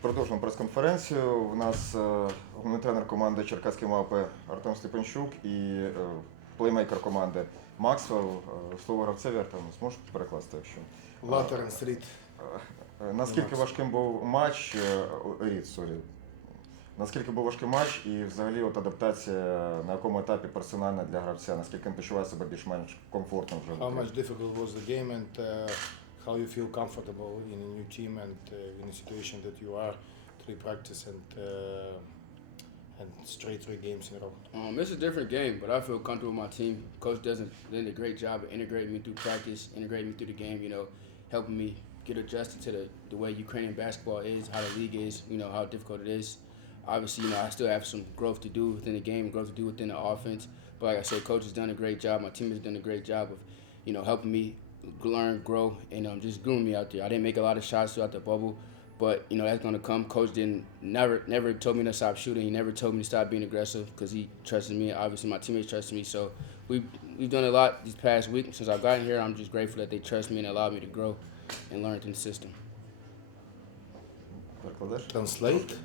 Продовжуємо прес-конференцію. У нас е, головний тренер команди Черкаські мапи Артем Степанчук і е, плеймейкер команди Максвелл. Е, Слово гравцеві Артем, зможете перекласти, якщо. Латерен стріт. Е, Наскільки важким був матч, Рід, сорі. Наскільки був важкий матч і взагалі от адаптація на якому етапі персональна для гравця? Наскільки він почуває себе більш-менш комфортно вже? How much difficult was the game and uh, how you feel comfortable in a new team and uh, in a situation that you are three practice and uh, and straight three games in a row. Um, it's a different game, but I feel comfortable with my team. Coach does a- did a great job of integrating me through practice, integrating me through the game. You know, helping me get adjusted to the, the way Ukrainian basketball is, how the league is. You know how difficult it is. Obviously, you know I still have some growth to do within the game, growth to do within the offense. But like I said, coach has done a great job. My team has done a great job of, you know, helping me learn, grow, and um, just groom me out there. I didn't make a lot of shots throughout the bubble, but you know that's gonna come. Coach didn't never never told me to stop shooting. He never told me to stop being aggressive because he trusted me. Obviously, my teammates trusted me. So we we've done a lot these past week since I've gotten here. I'm just grateful that they trust me and allowed me to grow and learn in the system. Translate.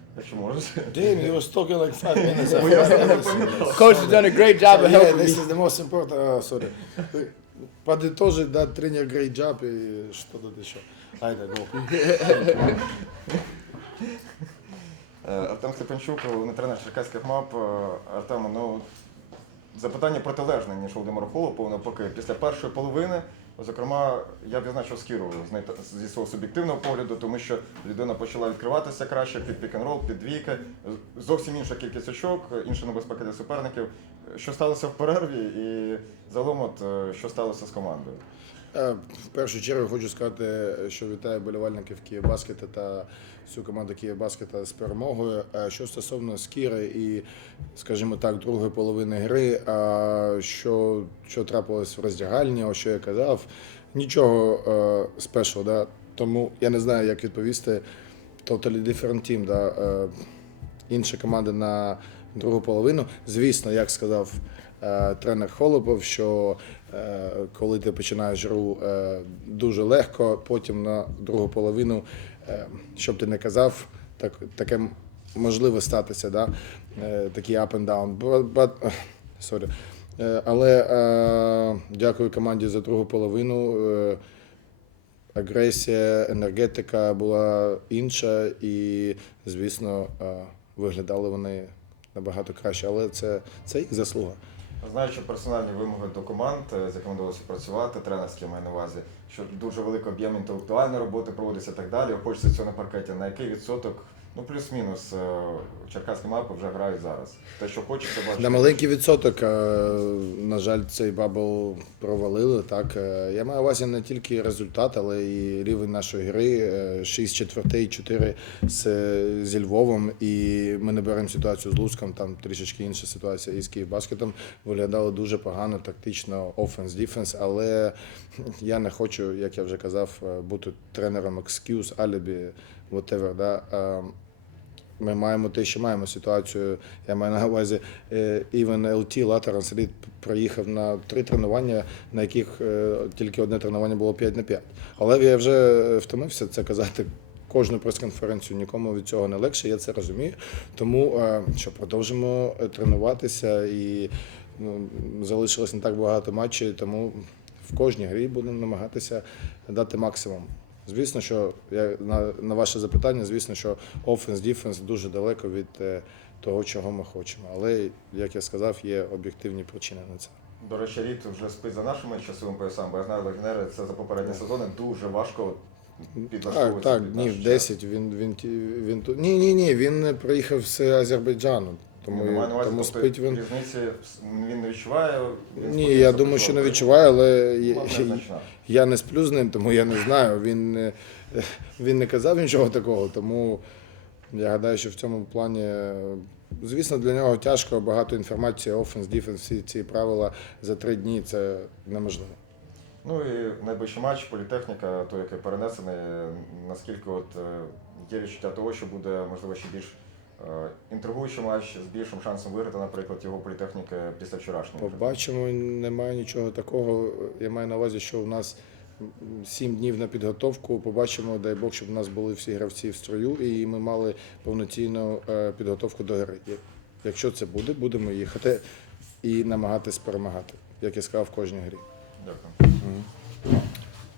Damn, he was talking like five minutes. Coach has done a great job of helping yeah, this me. is the most important. Uh, sorry. Подытожить, да, тренер job и что тут еще. Go. Е, Артем Степанчук, на тренер Черкаських мап. Е, Артем, ну запитання протилежне, ніж Володимир Холопов, навпаки. Після першої половини, зокрема, я б відзначив з Кіровою зі свого суб'єктивного погляду, тому що людина почала відкриватися краще під пік-н-рол, під двійки. Зовсім інша кількість очок, інша небезпека для суперників. Що сталося в перерві, і загалом, от, е, що сталося з командою? Е, В першу чергу хочу сказати, що вітаю болівальників Київбаскета та всю команду Київбаскета з перемогою. Е, Що стосовно Скіри і, скажімо так, другої половини гри, що, що трапилось в роздягальні, що я казав, нічого е, спешл, да? тому я не знаю, як відповісти. Totally different team, да? е, інша команда на другу половину. Звісно, як сказав е, тренер Холопов, що е, коли ти починаєш гру е, дуже легко, потім на другу половину, е, що б ти не казав, так, таке можливо статися, да? е, такий up and down. But, but, sorry. Е, але е, дякую команді за другу половину. Е, агресія, енергетика була інша, і, звісно, е, виглядали вони набагато краще, але це, це їх заслуга. Знаючи персональні вимоги до команд, е, з якими довелося працювати, тренерські маю на увазі, що дуже великий об'єм інтелектуальної роботи проводиться і так далі. Хочеться цього на паркеті. На який відсоток, ну плюс-мінус, е, черкаські мапи вже грають зараз. Те, що хочеться бачити. На маленький відсоток, е, на жаль, цей бабл провалили. Так Е, я маю увазі не тільки результат, але і рівень нашої гри. Е, 6 четвертей, 4 з, зі Львовом. І ми не беремо ситуацію з Луцьком, там трішечки інша ситуація із Київбаскетом. Виглядало дуже погано, тактично, офенс, діфенс, але я не хочу, як я вже казав, бути тренером екскюз, алібі, whatever, да. Ми маємо те, що маємо ситуацію. Я маю на увазі Івен ЛТ Латеран Слід приїхав на три тренування, на яких е, тільки одне тренування було 5 на 5. Але я вже втомився це казати. Кожну прес-конференцію нікому від цього не легше, я це розумію. Тому е, що продовжимо е, тренуватися і ну, залишилось не так багато матчів, тому в кожній грі будемо намагатися дати максимум. Звісно, що я на, на ваше запитання, звісно, що офенс, діфенс дуже далеко від е, того, чого ми хочемо. Але, як я сказав, є об'єктивні причини на це. До речі, Рід вже спить за нашими часовими поясами, бо я знаю, легіонери це за попередні сезони дуже важко Так, так, днів наш час. 10 він, він, він тут. Ні, ні, ні, він приїхав з Азербайджану. Тому, маю на увазі, тому тобто, спить він. різниці він не відчуває. він Ні, спокійно я себе думаю, що не почуває. відчуваю, але я, незначна. я не сплю з ним, тому я не знаю. Він, не- він не казав нічого такого, тому я гадаю, що в цьому плані, е, звісно, для нього тяжко, багато інформації, офенс, діфенс, всі ці правила за три дні це неможливо. Ну і найближчий матч, політехніка, той, який перенесений, наскільки от е, є відчуття того, що буде можливо ще більш інтригуючий матч з більшим шансом виграти, наприклад, його політехніки після вчорашнього. Побачимо, немає нічого такого. Я маю на увазі, що у нас сім днів на підготовку. Побачимо, дай Бог, щоб у нас були всі гравці в строю, і ми мали повноцінну е, підготовку до гри. Якщо це буде, будемо їхати і намагатись перемагати, як я сказав в кожній грі. Дякую.